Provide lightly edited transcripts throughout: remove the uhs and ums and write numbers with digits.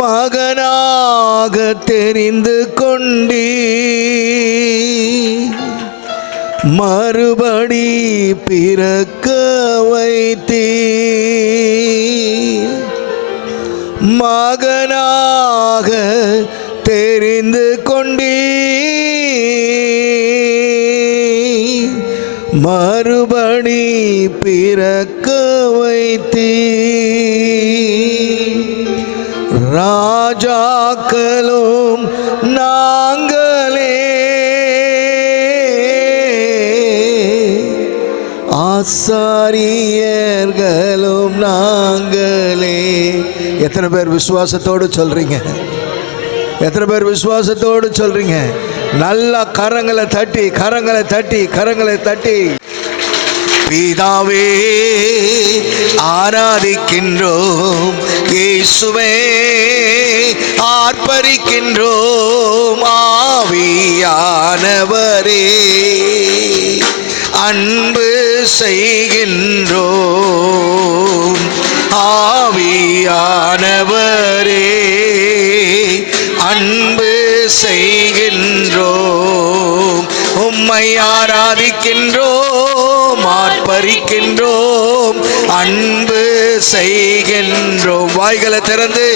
மகனாக தெரிந்து கொண்டீ, மறுபடி பிறக்க வைத்தீ. மகனாக தெரிந்து கொண்டீ, மறுபடி பிறக்க வைத்தீ. ராஜாக்களும் நாங்களே, ஆசாரியர்களும் நாங்களே. எத்தனை பேர் விசுவாசத்தோடு சொல்றீங்க? எத்தனை பேர் விசுவாசத்தோடு சொல்றீங்க? நல்லா கரங்களை தட்டி கரங்களை தட்டி கரங்களை தட்டி. பிதாவே ஆராதிக்கின்றோம், இயேசுவே ஆர்ப்பரிக்கின்றோம், ஆவியானவரே அன்பு செய்கின்றோம், ஆவியானவரே அன்பு செய்கின்றோம். உம்மை ஆராதிக்கின்றோம், ஆர்ப்பரிக்கின்றோம், அன்பு செய்கின்றோம். வாய்களை திறந்து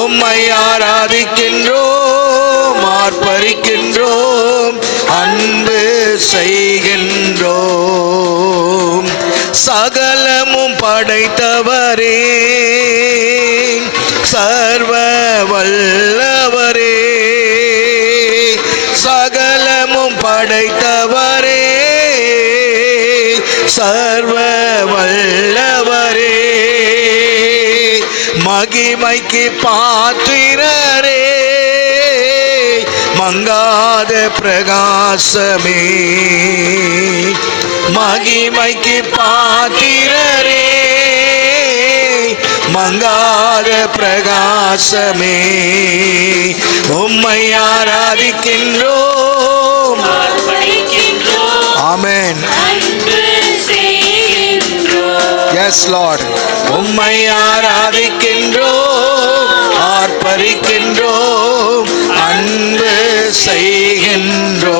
உம்மை ஆராதிக்கின்றோம், ஆர்ப்பரிக்கின்றோம், அன்பு செய்கின்றோம். சகலமும் படைத்தவரே, சர்வ வல்லவரே, சகலமும் படைத்தவரே, சர்வ வல்லவரே, மகிமைக்கு பாத்திரரே, மங்காத பிரகாசமே, மகிமைக்கு பாத்திரரே, மங்காத பிரகாசமே. உம்மை ஆராதிக்கின்றோம், ஆமென். S Lord. உம்மை ஆராதிக்கின்றோம், ஆர்ப்பரிக்கின்றோம், அன்பு செய்கின்றோம்.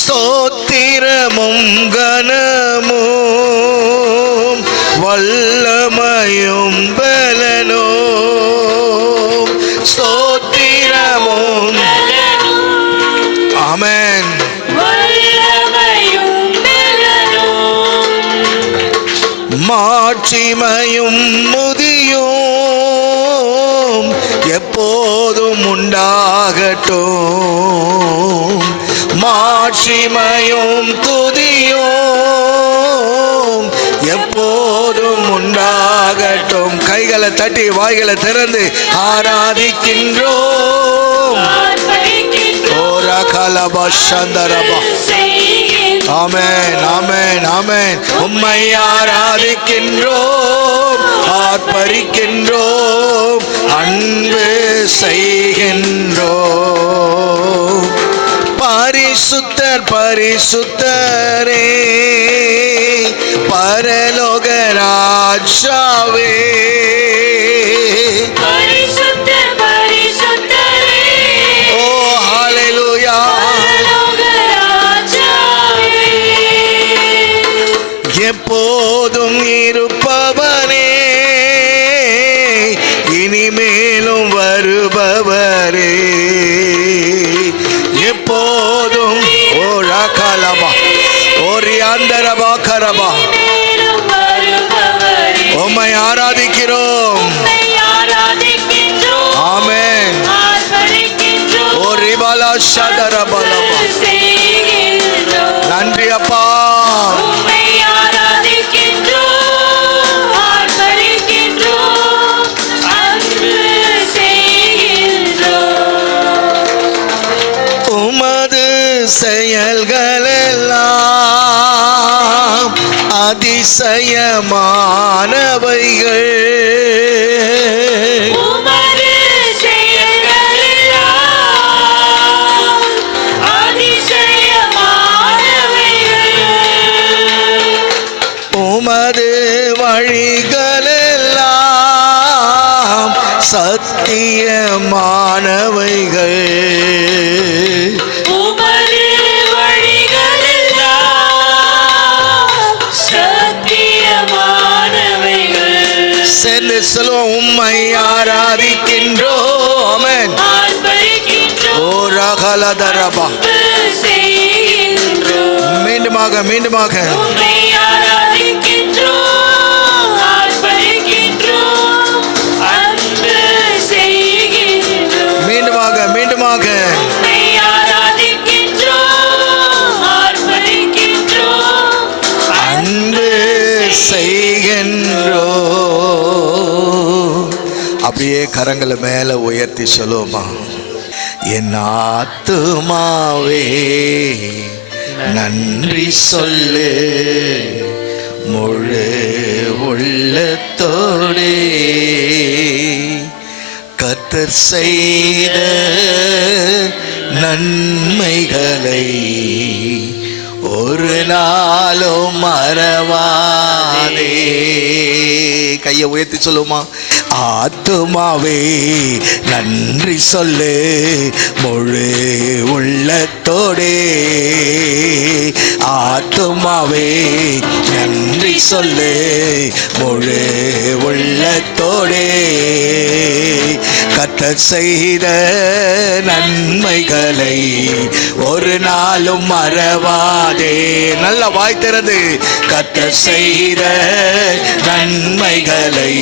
ஸ்தோத்திரமும் கனமும் வல்லமையும் பலனும், ஸ்தோத்திரமும் ஆமென், மாட்சிமையும் முதியும் எப்போதும் உண்டாகட்டும், மாட்சிமையும் துதியும் எப்போதும் உண்டாகட்டும். கைகளை தட்டி வாய்களை திறந்து ஆராதிக்கின்றோம். ஓரா கலபா சந்தரபா. ஆமென், ஆமென், ஆமென். உம்மை ஆராதிக்கின்றோம், ஆர்ப்பரிக்கின்றோம், அன்பு செய்கின்றோம். பரிசுத்தர் பரிசுத்தரே, பரலோக ராஜாவே, எப்போதும் இருப்பவனே, இனிமேலும் வருபவரே, எப்போதும் ஓரா கலபா ஓரியாந்தரபா கரபா. உம்மை ஆராதிக்கிறோம், ஆமென். ஓரிபாலா ஷதரபலபா. நன்றி அப்பா. செயல்களெல்லாம் அதிசயமானவைகள். உமது வழிகளெல்லாம் சத்தியமானவைகள். சேர்ந்து சொல்லுவோம். உம்மை ஆராதிக்கின்றோம். ஆமென். ஓ ரகலதரபா. மீண்டுமாக மீண்டுமாக மீண்டுமாக மீண்டுமாக அன்பு செய்கின்றோ. அப்படியே கரங்களை மேல உயர்த்தி சொல்லுவோமா. என் ஆத்துமாவே நன்றி சொல்லு, முழு உள்ளத்தோடே. கர்த்தர் செய்த நன்மைகளை ஒரு நாளும் மறவாதே. கையை உயர்த்தி சொல்லுமா. ஆத்துமாவே நன்றி சொல்லு, முழு உள்ளத்தோடே. ஆத்துமாவே நன்றி சொல்லு, முழு உள்ளத்தோடே. கர்த்தர் செய்த நன்மைகளை ஒரு நாளும் மறவாதே. நல்ல வாய் திறந்து. கர்த்தர் செய்த நன்மைகளை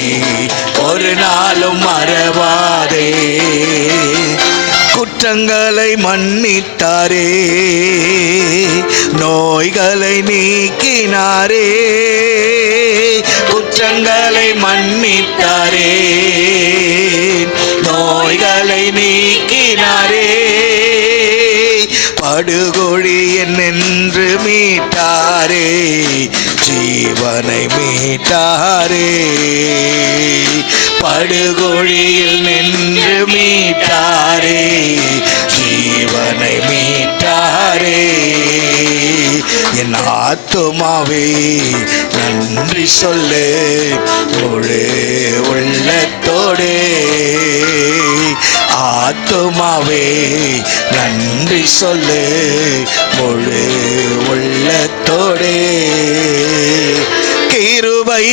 ஒரு நாளும் மறவாதே. குற்றங்களை மன்னித்தாரே, நோய்களை நீக்கினாரே. குற்றங்களை மன்னித்தாரே, நோய்களை நீக்கினாரே. படுகொழி என்னென்று மீட்டாரே, ஜீவனை மீட்டாரே. படுகொழியில் நின்று மீட்டாரே, ஜீவனை மீட்டாரே. என் ஆத்துமாவே நன்றி சொல்லு, முழு உள்ளத்தோடே. ஆத்துமாவே நன்றி சொல்லு, முழு உள்ளத்தோடே. கிருபை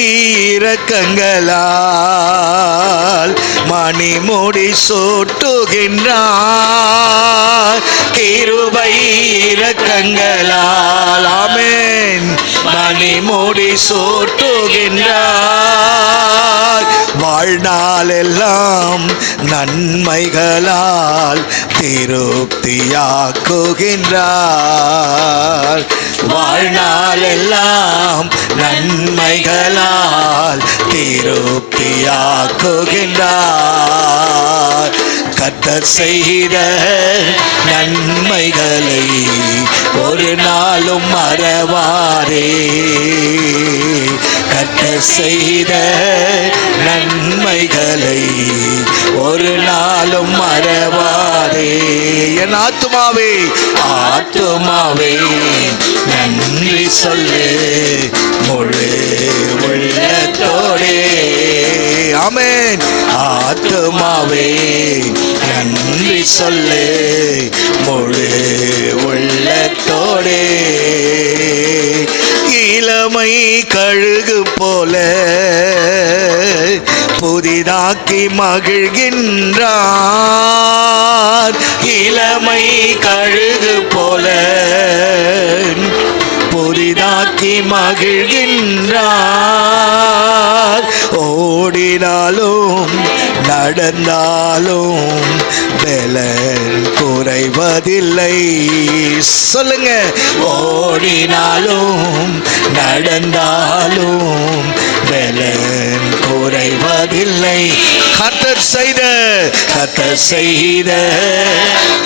இரக்கங்களால் மணிமுடி சூட்டுகின்றார். கிருபை இரக்கங்களால் ஆமென் மணிமுடி சூட்டுகின்றார். வாழ்நாளெல்லாம் நன்மைகளால் திருப்தியாக்குகின்றார். வாழ்நாளெல்லாம் நன்மைகளால் திருப்தியாக்குகின்றார். கர்த்தர் செய்த நன்மைகளை ஒரு நாளும் மறவாரே. கர்த்தர் செய்த நன்மைகளை ஒரு நாளும் மறவாதே. என் ஆத்துமாவே ஆத்துமாவே நன்றி சொல்லு, முழு உள்ளத்தோடே. ஆமென். ஆத்துமாவே நன்றி சொல்லு, முழு உள்ளத்தோடே. இளமை கழுகு போல புதிதாக்கி மகிழ்கின்றார். இளமை கழுகு போல புதிதாக்கி மகிழ்கின்றார். ஓடினாலும் நடந்தாலும் பலன் குறைவதில்லை. சொல்லுங்க. ஓடினாலும் நடந்தாலும் பலன் குறைவதில்லை. கர்த்தர் செய்த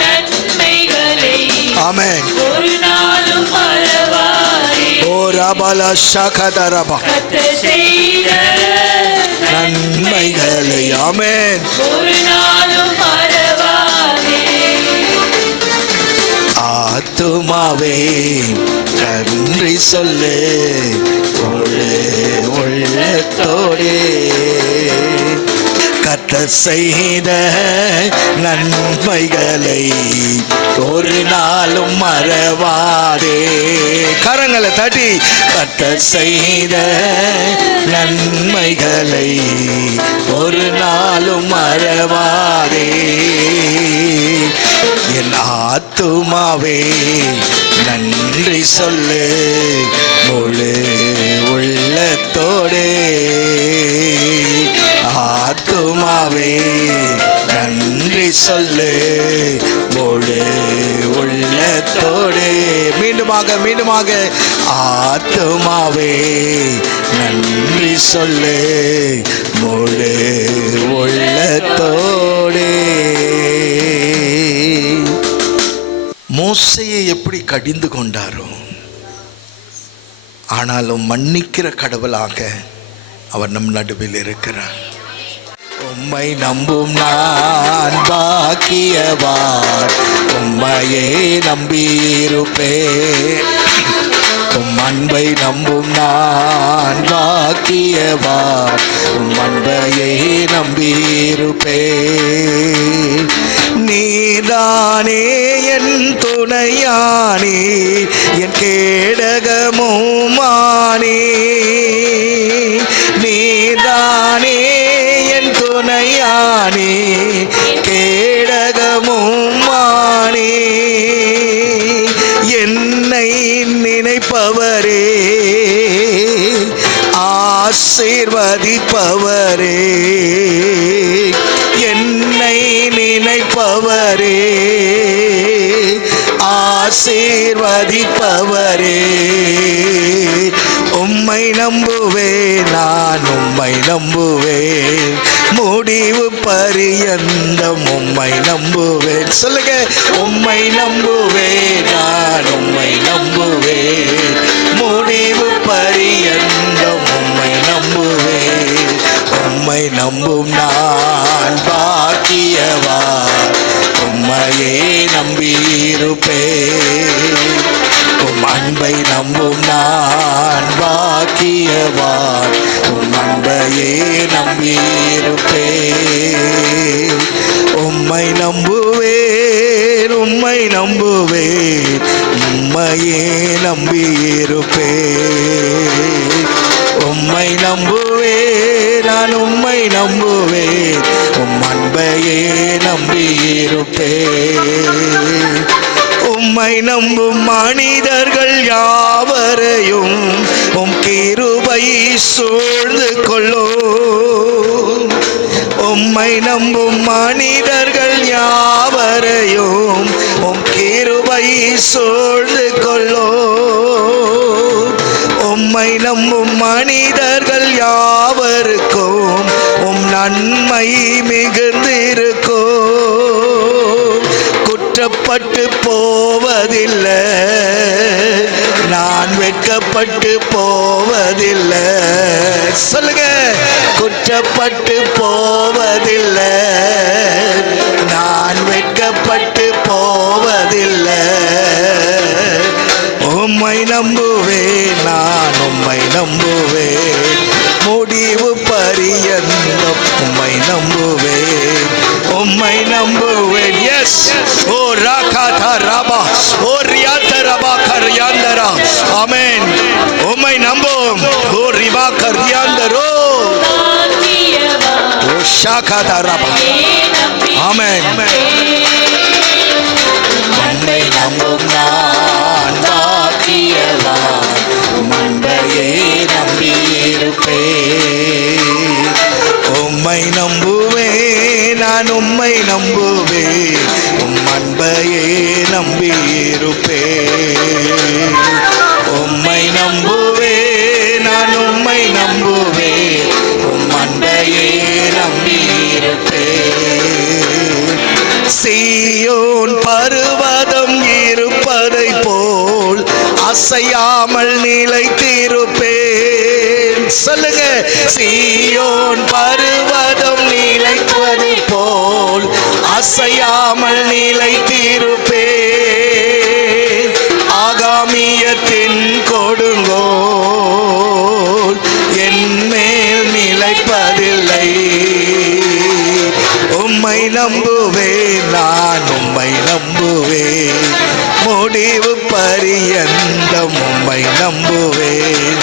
நன்மைகளை ஆமென் ஷகதரபா கர்த்தர் செய்த நன்மைகளை ஆமென் ஒரு நாளும் மறவாதே. ஆத்துமாவே நன்றி சொல்லு முழு உள்ளத்தோடே கர்த்தர் செய்த நன்மைகளை ஒரு நாளும் மறவாதே. கரங்களை தட்டி கர்த்தர் செய்த நன்மைகளை ஒரு நாளும் மறவாதே. என் ஆத்துமாவே நன்றி சொல்லு முழு உள்ளத்தோடே. ஆத்துமாவே நன்றி சொல்லு முழு உள்ளத்தோடே. மீண்டுமாக ஆத்துமாவே நன்றி சொல்லு முழு உள்ளத்தோடே. மோசேயை எப்படி கடிந்து கொண்டாரோ, ஆனாலும் மன்னிக்கிற கடவுளாக அவர் நம் நடுவில் இருக்கிறார். உம்மை நம்பும் நான் பாக்கியவான், உம்மையே நம்பியிருப்பேன். உம் அன்பை நம்பும் நான் பாக்கியவான், உம் அன்பையே நம்பியிருப்பேன். நீதானே என் துணையானே, என் கேடகமுமானே. நீதானே என் துணையானே, கேடகமுமானே. என்னை நினைப்பவரே, ஆசீர்வதிப்பவரே. என்னை நினைப்பவரே, ஆசீர்வதிப்பவரே. உம்மை நம்புவேன், நான் உம்மை நம்புவேன். முடிவு பரியந்தம் உம்மை நம்புவேன். சொல்லுங்க, உம்மை நம்புவேன், நான் உம்மை நம்புவேன். முடிவு பரியந்தம் உம்மை நம்புவேன். உம்மை நம்பும் நான் பாக்கியவான், உம்மையே நம்பியிருப்பேன். உம் அன்பை நம்பும் நான் பாக்கியவான், உம் அன்பையே நம்பியிருப்பேன். உம்மை நம்புவேன், உம்மை நம்புவேன், உம்மையே நம்பியிருப்பேன். உம்மை நம்புவேன், நான் உம்மை நம்புவேன். உம் அன்பையே நம்பியிருப்பேன். உம்மை நம்பும் மனிதர்கள் யாவரையும் உம் கிருபை சூழ்ந்து கொள்ளும். உம்மை நம்பும் மனிதர்கள் யாவரையும் உம் கிருபை சூழ்ந்து கொள்ளும். உம்மை நம்பும் மனிதர்கள் யாவருக்கும் உம் நன்மை மிகுந்திருக்கும். குற்றப்பட்டு போவதில்லை, நான் வெட்கப்பட்டு போவதில்லை. சொல்லுங்க, குற்றப்பட்டு போவதில்லை, நான் வெட்கப்பட்டு போவதில்லை. உம்மை நம்புவேன், நான் உம்மை நம்புவேன். முடிவு பரியந்தம் உம்மை நம்புவேன், உம்மை நம்புவேன். எஸ் ஓ ராகாதா ராபா ஓ ரியாத ராபா கரியாந்தரா. ஆமென். உம்மை நம்புவோம். ஓ ரிபா கரியாந்தரோ ஓ ஷாகாதா ராபா. ஆமென். உம்மை நம்பும் நான் பாக்கியவான், உம்மையே நம்பியிருப்பேன். உம்மை நம்புவேன், நான் உம்மை நம்புவேன். உம் அன்பையே நம்பியிருப்பேன். உம்மை நம்புவேன், நான் உம்மை நம்புவேன். உம் அன்பையே நம்பியிருப்பேன். சீயோன் பர்வதம் இருப்பதை போல் அசையாமல் நிலைத்திருப்பேன். சீயோன் பருவதம் நிலைப்பது போல் அசையாமல் நிலைத்திருப்பேன். ஆகாமியத்தின் கொடுங்கோல் என் மேல் நிலைப்பதில்லை. உம்மை நம்புவேன், நான் உம்மை நம்புவேன், முடிவு பரியந்தம் உம்மை நம்புவேன்.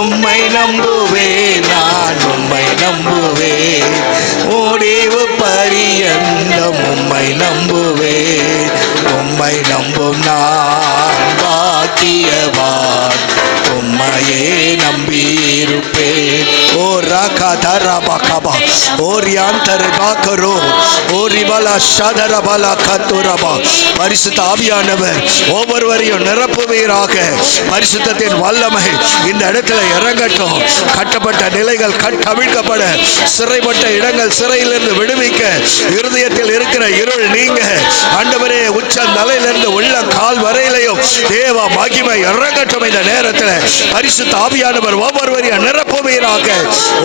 உம்மை நம்புவேன், நான் உம்மை நம்புவேன், முடிவு பரியந்தம் உம்மை நம்புவேன். உம்மை நம்பும் நான் பாக்கியவான், உம்மையே நம்பியிருப்பேன். ஓ ராகா தரபா கபா ஓரியாந்தர் பாக்கரோ ஓரிபலா ஷதரபலா கத்துரபா. பரிசுத்த ஆவியானவர் ஒவ்வொருவரையும் நிரப்புவீராக. பரிசுத்தத்தின் வல்லமை இந்த இடத்துல இறங்கட்டும். கட்டப்பட்ட நிலைகள் கட்டவிழ்க்கப்பட, சிறைப்பட்ட இடங்கள் சிறையிலிருந்து விடுவிக்க, இருதயத்தில் இருக்கிற இருள் நீங்க ஆண்டவரே உச்ச தலையிலிருந்து உள்ள கால் வரையிலையும் தேவ மகிமை இறங்கட்டும். இந்த நேரத்தில் பரிசுத்த ஆவியானவர் ஒவ்வொருவரையும் நிரப்புவீராக.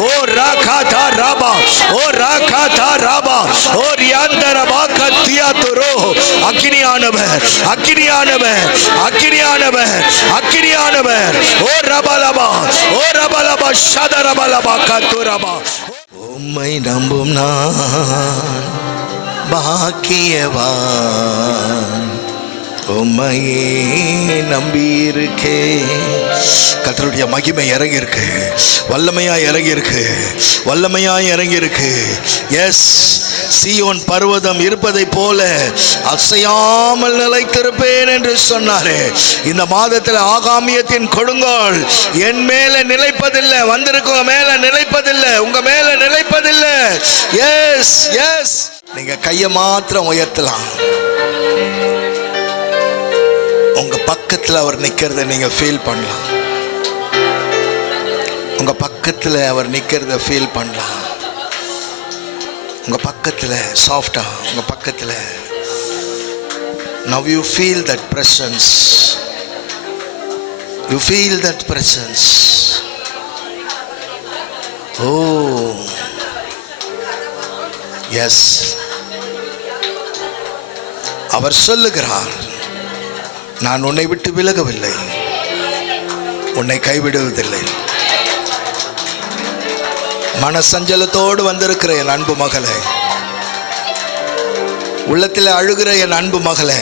ஓ ராகா ராபா ஓ ராகா ராபா ஓ ரியாந்தரபா கத்தியாதுரோ. அக்கினியானவர் அக்கினியானவர் அக்கினியானவர் அக்கினியானவர். ஓ ரபலபா ஓ ரபலபா ஷதரபலபா கத்துரபா. உம்மை நம்பும் நான் பாக்கியவான், உம்மையே நம்பியிருக்கே. கர்த்தருடைய மகிமை இறங்கியிருக்கு, வல்லமையா இறங்கியிருக்கு, வல்லமையா இறங்கியிருக்கு. எஸ், சீயோன் பர்வதம் இருப்பதை போல அசையாமல் நிலைத்திருப்பேன் என்று சொன்னாரே. இந்த மாதத்தில் ஆகாமியத்தின் கொடுங்கோல் என் மேல நிலைப்பதில்லை. வந்திருக்க மேல நிலைப்பதில்லை, உங்க மேல நிலைப்பதில்லை. எஸ் எஸ், நீங்க கையை மாத்திரம் உயர்த்தலாம். உங்க பக்கத்தில் அவர் நிற்கிறத நீங்க ஃபீல் பண்ணலாம். உங்க பக்கத்தில் அவர் நிற்கிறத ஃபீல் பண்ணலாம். உங்க பக்கத்தில் சாஃப்டா, உங்க பக்கத்தில். Now you feel that presence. You feel that presence. Oh yes, அவர் சொல்லுகிறார், நான் உன்னை விட்டு விலகவில்லை, உன்னை கைவிடுவதில்லை. மனசஞ்சலத்தோடு வந்திருக்கிற என் அன்பு மகளே, உள்ளத்தில் அழுகிற என் அன்பு மகளே,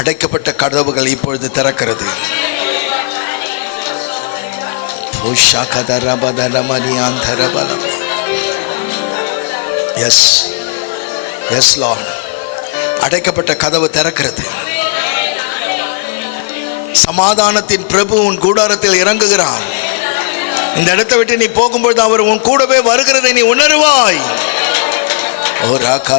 அடைக்கப்பட்ட கதவுகள் இப்பொழுது திறக்கிறது. எஸ் எஸ் லார்ட், அடைக்கப்பட்ட கதவு திறக்கிறது. சமாதானத்தின் பிரபு உன் கூடாரத்தில் இறங்குகிறான். இந்த இடத்தை விட்டு நீ போகும்போது அவர் உன் கூடவே வருகிறதை நீ உணர்வாய். ஓ ராகா